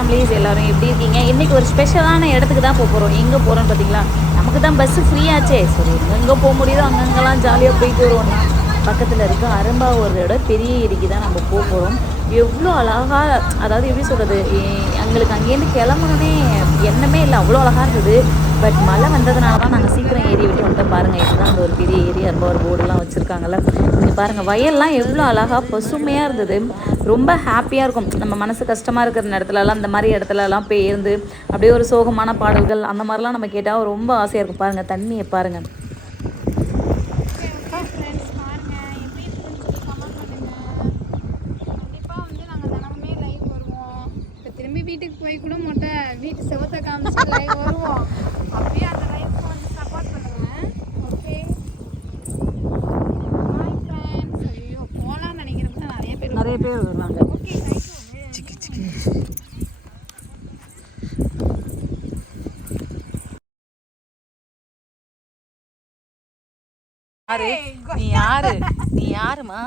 Families எல்லோரும் எப்படி இருக்கீங்க? இன்றைக்கி ஒரு ஸ்பெஷலான இடத்துக்கு தான் போகிறோம். எங்கே போகிறோன்னு பார்த்தீங்களா, நமக்கு தான் பஸ்ஸு ஃப்ரீயாச்சே, சரி எங்கெங்கே போக முடியுதோ அங்கங்கெல்லாம் ஜாலியாக போயிட்டு வருவோம்னா பக்கத்தில் இருக்க அரும்பாவூரோட பெரிய ஏரிக்கு தான் நம்ம போக போகிறோம். எவ்வளோ அழகாக, அதாவது எப்படி சொல்கிறது, எங்களுக்கு அங்கேருந்து கிளம்புனே எண்ணமே இல்லை, அவ்வளோ அழகாக இருந்தது. பட் மழை வந்ததுனால தான் நாங்கள் சீக்கிரம் ஏரி விட்டு வந்துட்டு பாருங்கள். இதுதான் அந்த ஒரு பெரிய ஏரி, அரும்பாவூர் போர்டுலாம் வச்சுருக்காங்கல்ல. இங்கே பாருங்கள், வயல்லாம் எவ்வளோ அழகாக பசுமையாக இருந்தது. ரொம்ப ஹாப்பியாக இருக்கும். நம்ம மனசு கஷ்டமாக இருக்கிற இடத்துலலாம், இந்த மாதிரி இடத்துலலாம் போய் இருந்து அப்படியே ஒரு சோகமான பாடல்கள் அந்த மாதிரிலாம் நம்ம கேட்டால் ரொம்ப ஆசையாக இருக்கும். பாருங்கள், தண்ணியை பாருங்கள். வீட்டுக்கு போய் கூட மாட்டேன், வீட்டு செவத்தை காமிச்சு லைவ் வருவோம். அப்படியே அந்த லைஃப்க்கு வந்து சப்போர்ட் பண்ணுவேன். Okay hi friends. ஐயோ போகலான்னு நினைக்கிறப்ப நிறைய பேர் வருவாங்க. ஓகே சிக்கி சிக்கி. நீ யாரு? நீ யாருமா?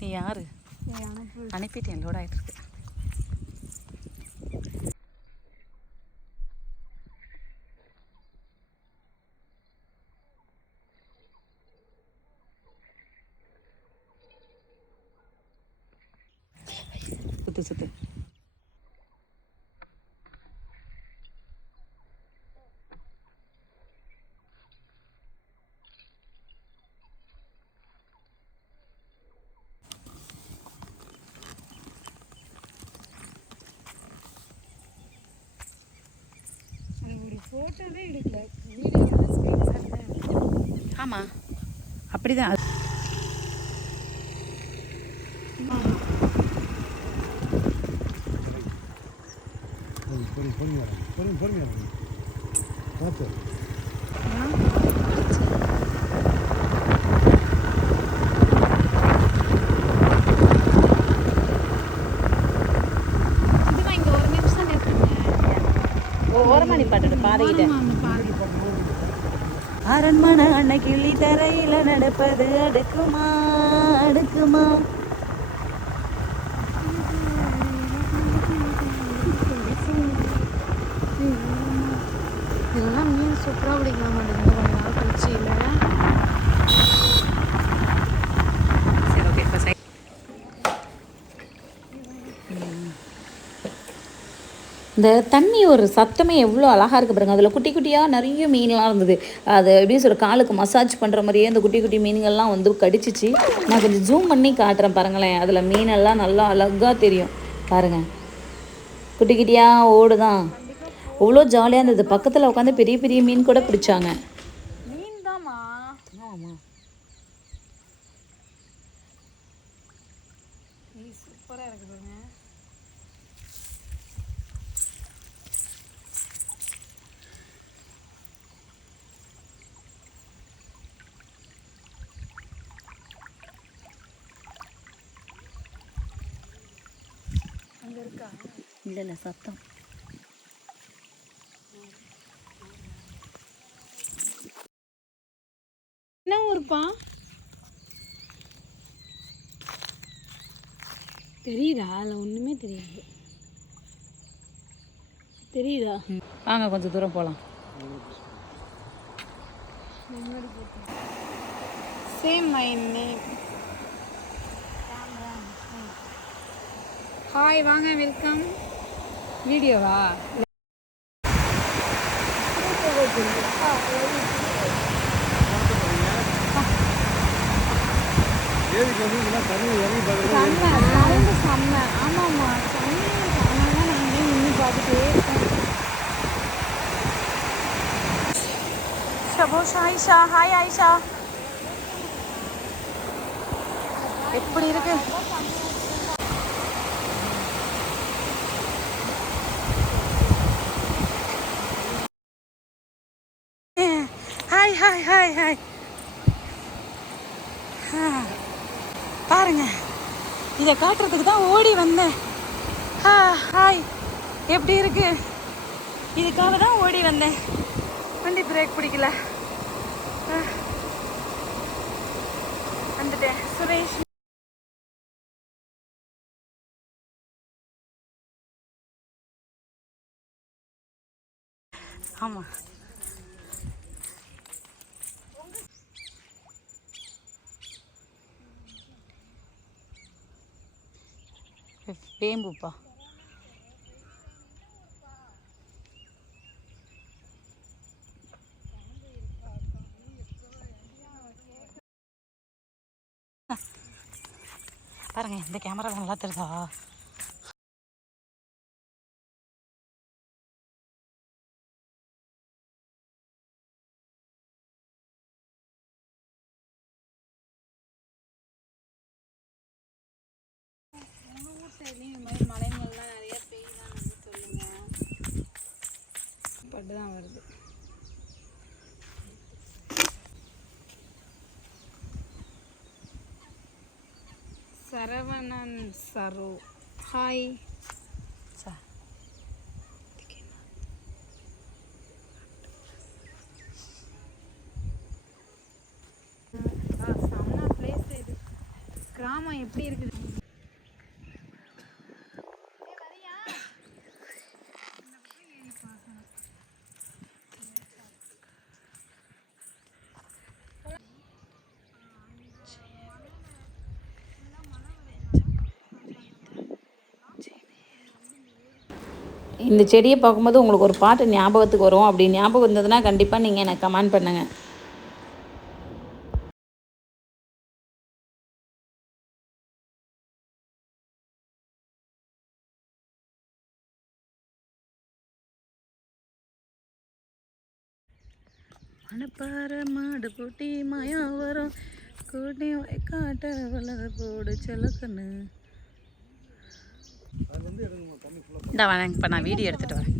நீ யாரு? அனுப்பிட்டேன், லோட் ஆகிட்டு இருக்கு. சுத்து சுத்து. ஃபோட்டோவே எடுக்கல, வீடியோ ஸ்க்ரீன்ஷாட். ஆமாம், அப்படிதான். பொறுமையாக பார்த்து ஓரமணி பாட்டு பாதையில அரண்மனை அன்னைக்கிளி தரையில நடப்பது அடுக்குமா அடுக்குமா. இதெல்லாம் மீன் சூப்பராக பிடிக்கலாம் மாட்டேங்குது கொஞ்ச நாள் கழிச்சு. இல்லை சரி, ஓகே. இப்போ இந்த தண்ணி ஒரு சத்தமே எவ்வளோ அழகாக இருக்குது பாருங்கள். அதில் குட்டி குட்டியாக நிறைய மீன்லாம் இருந்தது. அது எப்படி சொல்கிற, காலுக்கு மசாஜ் பண்ணுற மாதிரியே அந்த குட்டி குட்டி மீன்கள்லாம் வந்து கடிச்சிச்சு. நான் கொஞ்சம் ஜூம் பண்ணி காட்டுறேன் பாருங்களேன். அதில் மீனெல்லாம் நல்லா அழகாக தெரியும் பாருங்கள். குட்டி குட்டியாக ஓடுதான், அவ்வளோ ஜாலியாக இருந்தது. பக்கத்தில் உட்காந்து பெரிய பெரிய மீன் கூட பிடிச்சாங்க. மீன் தான்மா. ஆமாம், சூப்பராக இருக்கு பாருங்க. அங்கே இருக்கா? இல்லை இல்லை, சத்தம். என்ன ஊருப்பா? தெரியுதா? அதில் ஒன்றுமே தெரியாது. தெரியுதா? வாங்க கொஞ்சம் தூரம் போகலாம். Same my name. ஹாய், வாங்க, வெல்கம். வீடியோவா? செம்ம. ஆமாம்மா, செம்ம தான். நாங்களே நின்று பார்த்துட்டே இருக்கோம். ஷபோஷ், ஆயிஷா. ஹாய் ஆயிஷா, எப்படி இருக்கு? Hi hi hi hi. பாருங்க, இதை காட்டுறதுக்கு தான் ஓடி வந்தேன். ஹாய், எப்படி இருக்கு? இதுக்காக தான் ஓடி வந்தேன். வண்டி பிரேக் பிடிக்கல, வந்துட்டேன். சுரேஷ் ஆமாம். வேம்புப்பா. பாருங்க இந்த கேமரா நல்லா தெரியுதா? உங்கள் ஊர் சைட்லேயும் இந்த மாதிரி மலைங்கள்லாம் நிறைய பெய்யுதான்னு சொல்லுங்கள். பட்டு தான் வருது. சரவணன் சரு ஹாய். செம்ம பிளேஸ் இது. கிராமம் எப்படி இருக்குது? இந்த செடியை பார்க்கும்போது உங்களுக்கு ஒரு பாட்டு ஞாபகத்துக்கு வரும். அப்படி ஞாபகம் இருந்ததுன்னா கண்டிப்பாக நீங்கள் எனக்கு கமெண்ட் பண்ணுங்கள். மணப்பாறை மாடு போட்டி மாயாவரம் கூட்டி காட்ட வளர போடு செலக்கண்ணு. இந்த வரேன், இப்போ நான் வீடியோ எடுத்துகிட்டு வரேன்.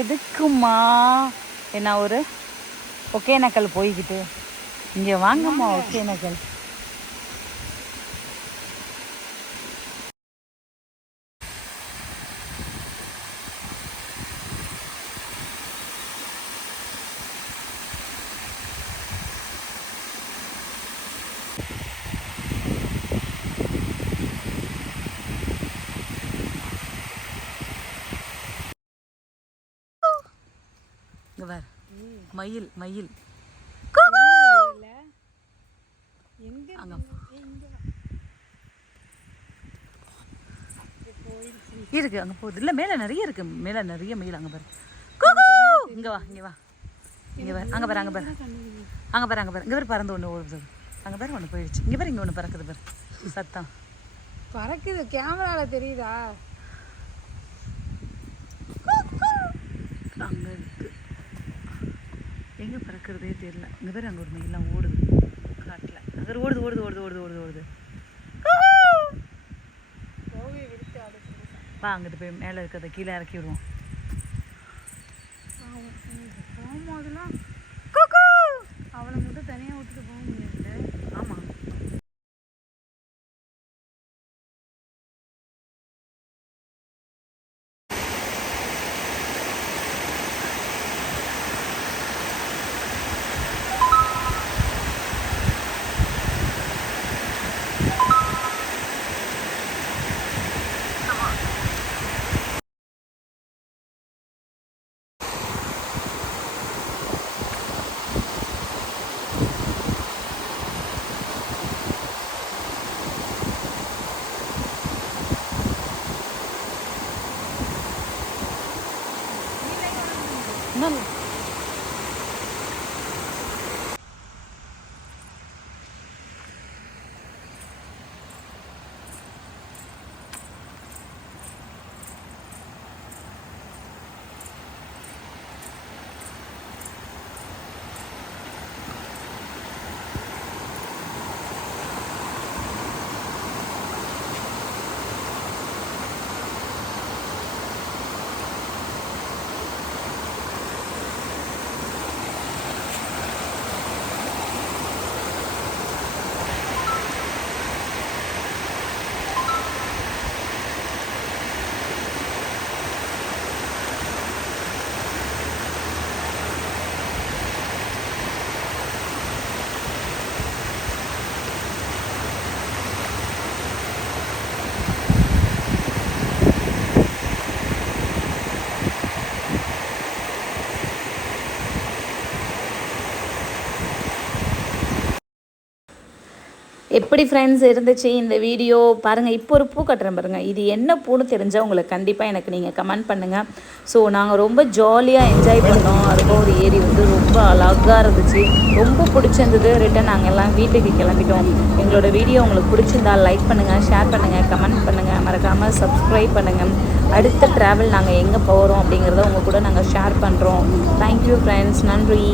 எதுக்குமா என்ன ஒரு ஒகேனக்கல் போய்கிட்டு இங்கே வாங்கம்மா ஒகேனக்கல். மயில் மயில் இருக்கு அங்கே போகுது. இல்லை மேலே நிறைய இருக்கு, மேலே நிறைய மயில். அங்கே பாரு, இங்கே வா இங்கே வா இங்கே பாரு, அங்கே பாரு அங்கே பாரு அங்கே பாரு அங்கே பாரு இங்கே பாரு பறந்து ஒன்று ஓடுது. அங்கே பாரு ஒன்று போயிடுச்சு. இங்கே பாரு இங்கே ஒன்று பறக்குது பாரு, சத்தம் பறக்குது. கேமராவில் தெரியுதா? அங்கே இருக்கு, எங்கே பறக்கிறதே தெரியல. இங்கே பேர் அங்கே ஒரு மயிலாம் ஓடுது காட்டில். அங்கே ஓடுது ஓடுது ஓடுது ஓடுது ஓடுது ஓடுது. வா அங்கிட்டு போய் மேலே இருக்கிறத கீழே இறக்கி விடுவோம். போகும்போதெல்லாம் அவளை மட்டும் தனியாக விட்டுட்டு போக முடியாது. ஆமாம். எப்படி ஃப்ரெண்ட்ஸ் இருந்துச்சு இந்த வீடியோ பாருங்கள். இப்போ ஒரு பூ கட்டுறேன் பாருங்கள். இது என்ன பூன்னு தெரிஞ்சால் உங்களுக்கு கண்டிப்பாக எனக்கு நீங்கள் கமெண்ட் பண்ணுங்கள். ஸோ நாங்கள் ரொம்ப ஜாலியாக என்ஜாய் பண்ணோம். அதுபோல் ஏரி வந்து ரொம்ப அழகாக இருந்துச்சு, ரொம்ப பிடிச்சிருந்தது. ரிட்டன் நாங்கள் எல்லாம் வீட்டுக்கு கிளம்பிட்டோம். எங்களோட வீடியோ உங்களுக்கு பிடிச்சிருந்தால் லைக் பண்ணுங்கள், ஷேர் பண்ணுங்கள், கமெண்ட் பண்ணுங்கள், மறக்காமல் சப்ஸ்கிரைப் பண்ணுங்கள். அடுத்த ட்ராவல் நாங்கள் எங்கே போகிறோம் அப்படிங்கிறத உங்கள் கூட நாங்கள் ஷேர் பண்ணுறோம். தேங்க்யூ ஃப்ரெண்ட்ஸ், நன்றி.